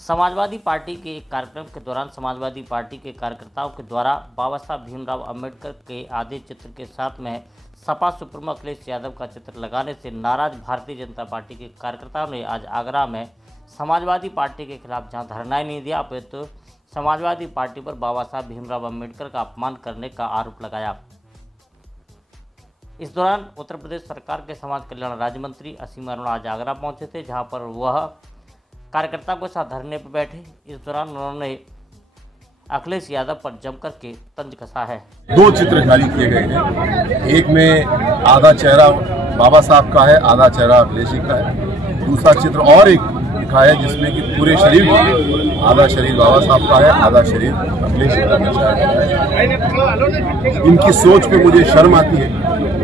Samajwadi party के एक कार्यक्रम के दौरान समाजवादी पार्टी के कार्यकर्ताओं के द्वारा बाबा साहब भीमराव अंबेडकर के आधे चित्र के साथ में सपा सुप्रीमो अखिलेश यादव का चित्र लगाने से नाराज भारतीय जनता पार्टी के कार्यकर्ताओं ने आज आगरा में समाजवादी पार्टी के खिलाफ जहां धरना नहीं दिया अपितु समाजवादी पार्टी पर बाबा साहब भीमराव अंबेडकर का अपमान करने का आरोप लगाया। इस दौरान उत्तर प्रदेश सरकार के समाज कल्याण राज्य मंत्री असीम अरोड़ा आज आगरा पहुंचे थे, जहां पर वह कार्यकर्ताओं के साथ धरने पर बैठे। इस दौरान उन्होंने अखिलेश यादव पर जमकर के तंज कसा है। दो चित्र जारी किए गए हैं, एक में आधा चेहरा बाबा साहब का है, आधा चेहरा अखिलेश जी का है। दूसरा चित्र और एक लिखा है जिसमें कि पूरे शरीर में आधा शरीर बाबा साहब का है, आधा शरीर अखिलेश जी का है। इनकी सोच पे मुझे शर्म आती है।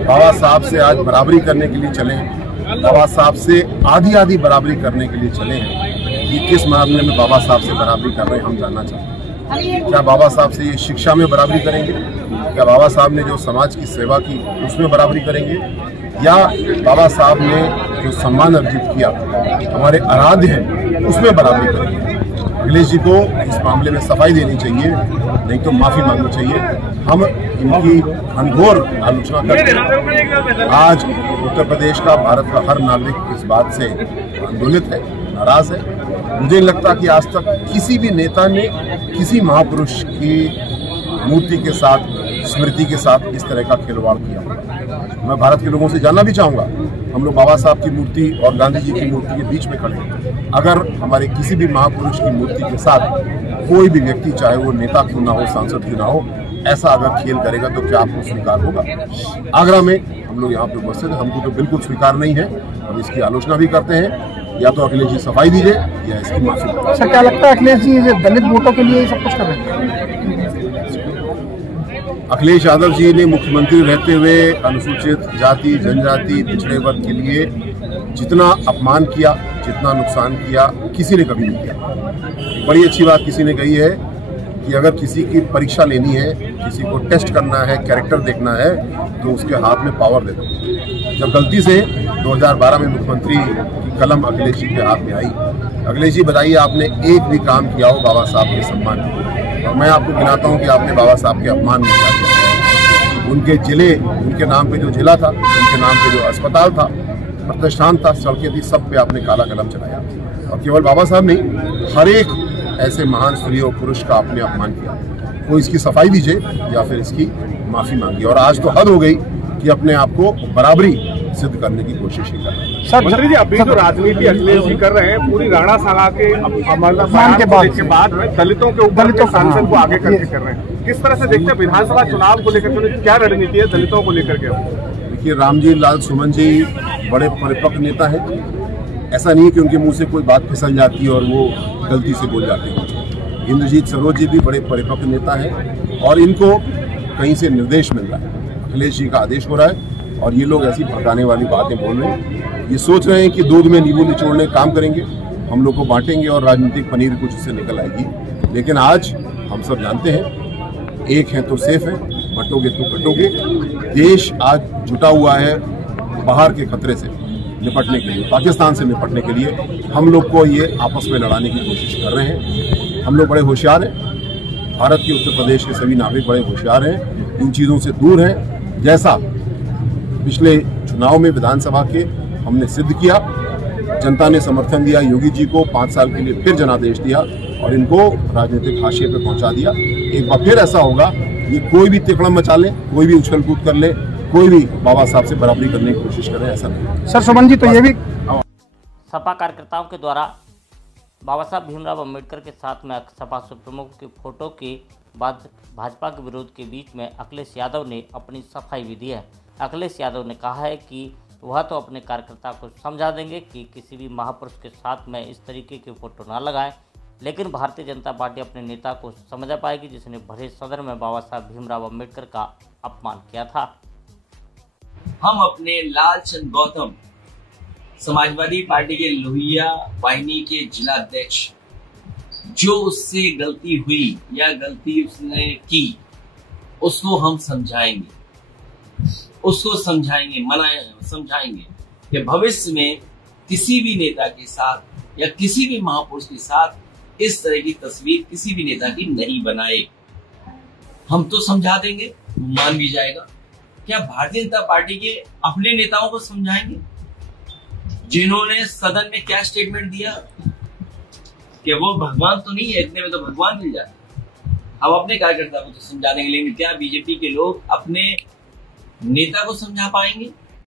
बाबा साहब से आज बराबरी करने के लिए चले हैं, बाबा साहब से आधी आधी बराबरी करने के लिए चले हैं। ये किस मामले में बाबा साहब से बराबरी कर रहे हैं हम जानना चाहते हैं। क्या बाबा साहब से ये शिक्षा में बराबरी करेंगे? क्या बाबा साहब ने जो समाज की सेवा की उसमें बराबरी करेंगे? या बाबा साहब ने जो सम्मान अर्जित किया हमारे आराध्य हैं उसमें बराबरी करेंगे? अखिलेश जी को इस मामले में सफाई देनी चाहिए, नहीं तो माफी मांगनी चाहिए। हम इनकी घनघोर आलोचना करते हैं। आज उत्तर प्रदेश का, भारत का हर नागरिक इस बात से आंदोलित है, नाराज है। मुझे लगता कि आज तक किसी भी नेता ने किसी महापुरुष की मूर्ति के साथ, स्मृति के साथ इस तरह का खिलवाड़ किया। मैं भारत के लोगों से जानना भी चाहूंगा, हम लोग बाबा साहब की मूर्ति और गांधी जी की मूर्ति के बीच में खड़े हैं। अगर हमारे किसी भी महापुरुष की मूर्ति के साथ कोई भी व्यक्ति, चाहे वो नेता क्यों ना हो, सांसद क्यों ना हो, ऐसा अगर खेल करेगा तो क्या आपको स्वीकार होगा? आगरा में हम लोग यहाँ पे उपस्थित हैं, हमको तो बिल्कुल स्वीकार नहीं है। हम इसकी आलोचना भी करते हैं। या तो अखिलेश जी सफाई दीजिए या इसकी माफी। सर, क्या लगता है अखिलेश जी दलित वोटों के लिए सब कुछ कर रहे हैं? अखिलेश यादव जी ने मुख्यमंत्री रहते हुए अनुसूचित जाति, जनजाति, पिछड़े वर्ग के लिए जितना अपमान किया, जितना नुकसान किया, किसी ने कभी नहीं किया। बड़ी अच्छी बात किसी ने कही है कि अगर किसी की परीक्षा लेनी है, किसी को टेस्ट करना है, कैरेक्टर देखना है, तो उसके हाथ में पावर दे दो। जब गलती से 2012 में मुख्यमंत्री की कलम अखिलेश जी के हाथ में आई, अखिलेश जी बताइए आपने एक भी काम किया हो बाबा साहब के सम्मान में? और मैं आपको गिनाता हूं कि आपने बाबा साहब के अपमान में क्या किया। उनके जिले, उनके नाम पे जो जिला था, उनके नाम पे जो अस्पताल था, प्रतिष्ठान था, सड़कें थी, सब पे आपने काला कलम चलाया। और केवल बाबा साहब नहीं, हर एक ऐसे महान स्त्री और पुरुष का आपने अपमान किया। वो इसकी सफाई दीजिए या फिर इसकी माफी मांगिए। और आज तो हद हो गई कि अपने आप को बराबरी सिद्ध करने की कोशिश ही कर रहे हैं। सर, मंत्री जी, अभी जो राजनीति अखिलेश जी कर रहे हैं, पूरी राणा सागा के अपमान के बाद में दलितों के ऊपर सांसद को आगे करके कर रहे हैं। किस तरह से देखते हैं विधानसभा चुनाव को लेकर, क्या रणनीति है दलितों को लेकर के? देखिए, रामजी लाल सुमन जी बड़े परिपक्व नेता हैं। ऐसा नहीं कि उनके मुंह से कोई बात फिसल जाती है और वो गलती से बोल जाते हैं। इंद्रजीत सरोज जी भी बड़े परिपक्व नेता हैं और इनको कहीं से निर्देश मिल रहा है, अखिलेश जी का आदेश हो रहा है और ये लोग ऐसी भड़काने वाली बातें बोल रहे हैं। ये सोच रहे हैं कि दूध में नींबू निचोड़ने काम करेंगे, हम लोग को बांटेंगे और राजनीतिक पनीर कुछ उससे निकल आएगी। लेकिन आज हम सब जानते हैं, एक है तो सेफ है, बटोगे तो कटोगे। देश आज जुटा हुआ है बाहर के खतरे से निपटने के लिए, पाकिस्तान से निपटने के लिए। हम लोग को ये आपस में लड़ाने की कोशिश कर रहे हैं। हम लोग बड़े होशियार हैं, भारत के उत्तर प्रदेश के सभी नागरिक बड़े होशियार हैं, इन चीज़ों से दूर हैं। जैसा पिछले चुनाव में विधानसभा के हमने सिद्ध किया, जनता ने समर्थन दिया, योगी जी को 5 साल के लिए फिर जनादेश दिया और इनको राजनीतिक हाशिए पे पहुंचा दिया। एक बार फिर ऐसा होगा, ये कोई भी तिकड़म मचा ले, कोई भी उछल कूद कर ले, कोई भी बाबा साहब से बराबरी करने की कोशिश करे, ऐसा नहीं। सर, सुमन जी, तो ये भी सपा कार्यकर्ताओं के द्वारा बाबा साहब भीमराव अंबेडकर के साथ में सपा सुप्रीमो की फोटो के बाद भाजपा के विरोध के बीच में अखिलेश यादव ने अपनी सफाई भी दी है। अखिलेश यादव ने कहा है कि वह तो अपने कार्यकर्ता को समझा देंगे कि किसी भी महापुरुष के साथ में इस तरीके की फोटो ना लगाएं, लेकिन भारतीय जनता पार्टी अपने नेता को समझा पाएगी जिसने भरे सदन में बाबा साहब भीमराव अंबेडकर का अपमान किया था। हम अपने लालचंद गौतम, समाजवादी पार्टी के लोहिया वाहिनी के जिला अध्यक्ष, जो उससे गलती हुई या गलती उसने की, उसको हम समझाएंगे, उसको समझाएंगे कि भविष्य में किसी भी नेता के साथ या किसी भी महापुरुष के साथ इस तरह की तस्वीर किसी भी नेता की नहीं बनाए। हम तो समझा देंगे, मान भी जाएगा। क्या भारतीय जनता पार्टी के अपने नेताओं को समझाएंगे जिन्होंने सदन में क्या स्टेटमेंट दिया कि वो भगवान तो नहीं है, इतने में तो भगवान मिल जाते। हम अपने कार्यकर्ता को तो समझा देंगे, लेकिन क्या बीजेपी के लोग अपने नेता को समझा पाएंगे?